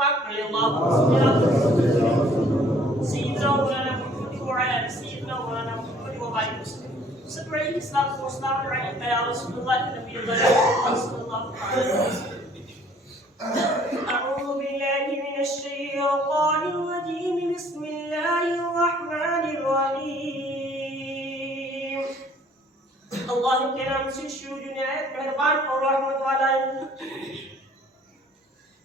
پاک پڑھے اللهم صل على سيدنا مولانا محمد وعلى سيدنا مولانا محمد وبارك وسلم صلوا عليه الصلاة والسلام عليك يا رسول الله النبي الضلال صلى الله عليه وسلم. أعوذ بالله من الشيطان الرجيم بسم الله الرحمن الرحيم. اللہ کے نام سے شروع جنایت مہربان اور رحمت والا ہے.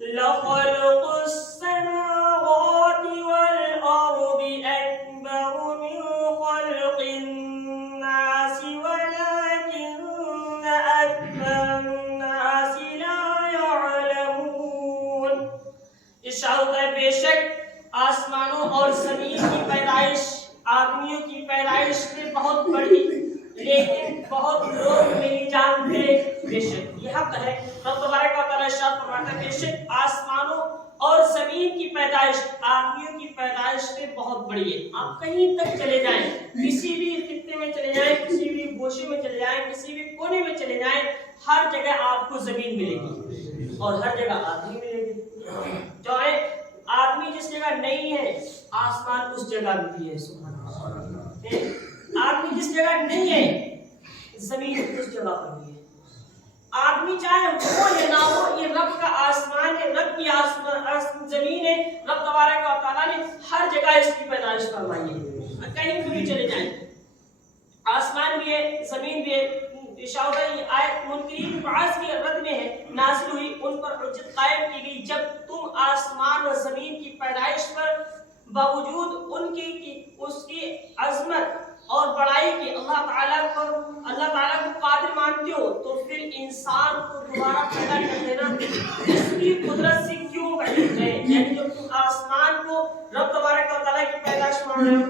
لَخَلْقُ السَّمَاوَاتِ وَالْأَرْضِ أَكْبَرُ مِنْ خَلْقِ النَّاسِ وَلَكِنَّ أَكْثَرَ النَّاسِ لَا يَعْلَمُونَ. ارشاد ہے بے شک آسمانوں اور زمین کی پیدائش آدمیوں کی پیدائش سے بہت بڑی لیکن بہت لوگ نہیں جانتے. بے شک یہ حق ہے. رب تبارک و تعالی ارشاد فرماتا ہے بے شک آسمانوں اور زمین کی پیدائش آدمیوں کی پیدائش سے بہت بڑی ہے. آپ کہیں تک چلے جائیں, کسی بھی خطے میں چلے جائیں, کسی بھی گوشے میں چلے جائیں, کسی بھی کونے میں چلے جائیں, ہر جگہ آپ کو زمین ملے گی اور ہر جگہ آدمی ملے گی. جو ہے آدمی جس جگہ نہیں ہے آسمان اس جگہ بھی ہے. سبحان اللہ. آدمی جس جگہ نہیں ہے زمین اس جگہ پر بھی ہے. آدمی چاہے ہو یا نہ ہو, یہ رب کا آسمان ہے, رب کی زمین ہے. رب تبارک و تعالیٰ نے ہر جگہ اس کی پیدائش فرمائی ہے. کہیں بھی چلے جائیں آسمان بھی ہے زمین بھی ہے. اشارہ یہ آیت منکرین بعض کی رد میں ہے نازل ہوئی, ان پر حجت قائم کی گئی جب تم آسمان و زمین کی پیدائش پر باوجود ان کی اس کی عظمت اور بڑائی کی اللہ تعالیٰ کو قادر مانتے ہو تو پھر انسان کو دوبارہ پیدا کر دینا اس کی قدرت سے کیوں بعید ہے. یعنی جب تم آسمان کو رب تبارک و تعالیٰ کی پیدائش مان رہے ہو,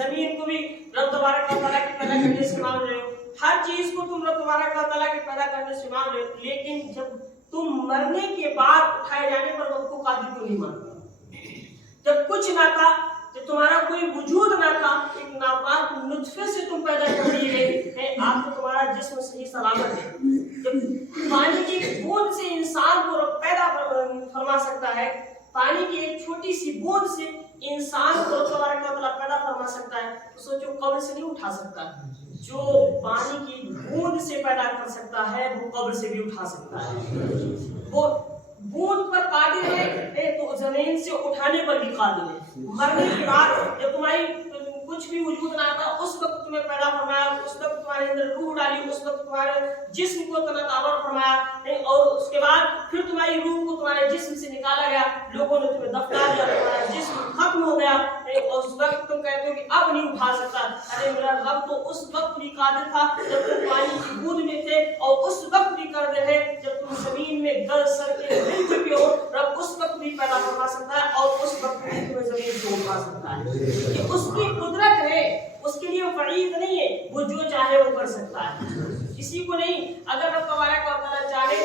زمین کو بھی رب تبارک و تعالیٰ کی پیدا کرنے سے مان رہے ہو, ہر چیز کو تم رب تبارک و تعالیٰ کی پیدا کرنے سے مان رہے ہو, لیکن جب تم مرنے کے بعد اٹھائے جانے پر رب کو قادر کیوں نہیں مانتے؟ جب کچھ نہ تھا, جب تمہارا کوئی وجود نہ تھا, ایک ناپاک نطفے سے تم پیدا کر دیے گئے, آپ کو تمہارا جسم صحیح سلامت ہے. جب پانی کی بوند سے انسان کو پیدا فرما سکتا ہے, پانی کی ایک چھوٹی سی بوند سے انسان کو تبارک و تعالیٰ پیدا فرما سکتا ہے, تو سوچو قبر سے نہیں اٹھا سکتا. جو پانی کی بوند سے پیدا کر سکتا ہے وہ قبر سے بھی اٹھا سکتا ہے. وہ بوند پر قادر ہے تو زمین سے اٹھانے پر بھی قادر ہے. مرنے کے بعد جب تمہاری کچھ بھی وجود نہ تھا اس وقت تمہیں پیدا فرمایا, اس وقت تمہارے اندر روح ڈالی, اس وقت تمہارے جسم کو تناور فرمایا, اور اس کے بعد پھر تمہاری روح کو تمہارے جسم سے نکالا گیا, لوگوں نے تمہیں دفنا دیا, تمہارا جسم ختم ہو گیا, اور اس وقت تم کہتے ہو کہ اب نہیں اٹھا سکتا. ارے میرا رب تو اس وقت بھی قادر تھا جب تم پانی کی بوند میں تھے, اور اس وقت بھی قادر ہے جب تم زمین میں گل سر کے مل چکے ہو. رب اس وقت بھی پیدا فرما سکتا ہے اور اس وقت بھی تمہیں زمین سے اٹھا سکتا ہے. یہ اس کی قدرت ہے, اس کے لیے وعید نہیں ہے, وہ جو چاہے وہ کر سکتا ہے, کسی کو نہیں. اگر رب تبارک و تعالیٰ چاہے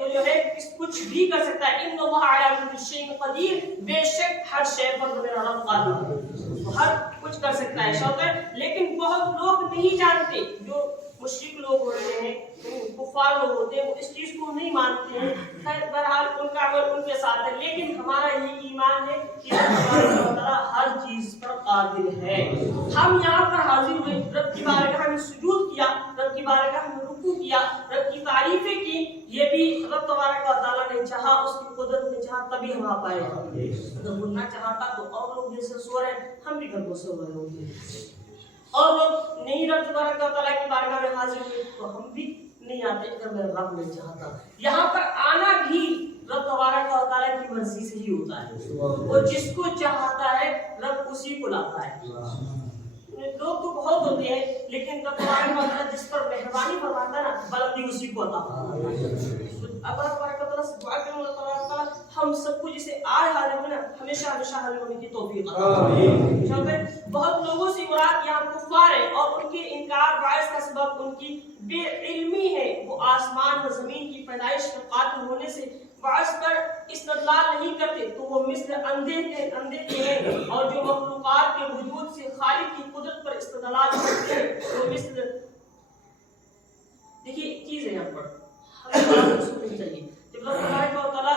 تو جو ہے کچھ بھی کر سکتا ہے. ان اللہ علی کل شیء قدیر, بے شک ہر شے پر میرا رب قادر ہے, ہر کچھ کر سکتا ہے. شوکر لیکن بہت لوگ نہیں جانتے, جو مشرک لوگ ہو رہے ہیں, کفار لوگ ہوتے ہیں, وہ اس چیز کو نہیں مانتے ہیں. خیر بہرحال ان کا عمل ان کے ساتھ ہے, لیکن ہمارا یہ ایمان ہے کہ اللہ ہر چیز پر قادر ہے. ہم یہاں پر حاضر ہوئے, رب کی بارگاہ میں سجود کیا, رب کی بارگاہ میں رکوع کیا, رب کی تعریفیں کی, یہ بھی رب تبارک و تعالیٰ نے چاہا, اس کی قدرت نے چاہا تبھی ہم آ پائے. اگر وہ نہ چاہتا تو اور لوگ جیسے سو رہے ہیں ہم بھی گھر کو سو رہے ہوتے, اور لوگ نہیں رب تبارک و تعالیٰ کی بارگاہ میں حاضر ہوئے تو ہم بھی نہیں آتے اگر میرا رب نہیں چاہتا. یہاں پر آنا بھی رب تبارک و تعالیٰ کی مرضی سے ہی ہوتا ہے, وہ جس کو چاہتا ہے رب اسی کو لاتا ہے. لوگ تو بہت ہوتے ہیں لیکن رب تبارک و تعالیٰ جس پر مہربانی فرماتا ہے نا بلندی اسی کو عطا فرماتا ہے. اللہ تبارک و تعالیٰ سے دعا کریں اللہ تبارک و تعالیٰ ہم سب کو جسے آج حاضر ہونا ہمیشہ حاضر ہونے کی توفیق عطا فرمائے. بہت لوگوں سے مراد یہاں کفار ہے اور ان کے انکار باعث کا سبب ان کی بے علمی ہے. وہ آسمان و زمین کی پیدائش میں قادر ہونے سے باعث پر استدلال نہیں کرتے تو وہ مثل اندھے کے ہیں, اور جو مخلوقات کے وجود سے خالق کی قدرت پر استدلال کرتے ہیں وہ مثل. دیکھیے ایک چیز ہے یہاں پر ہمیں بات سننی چاہیے. جب اللہ تبارک و تعالیٰ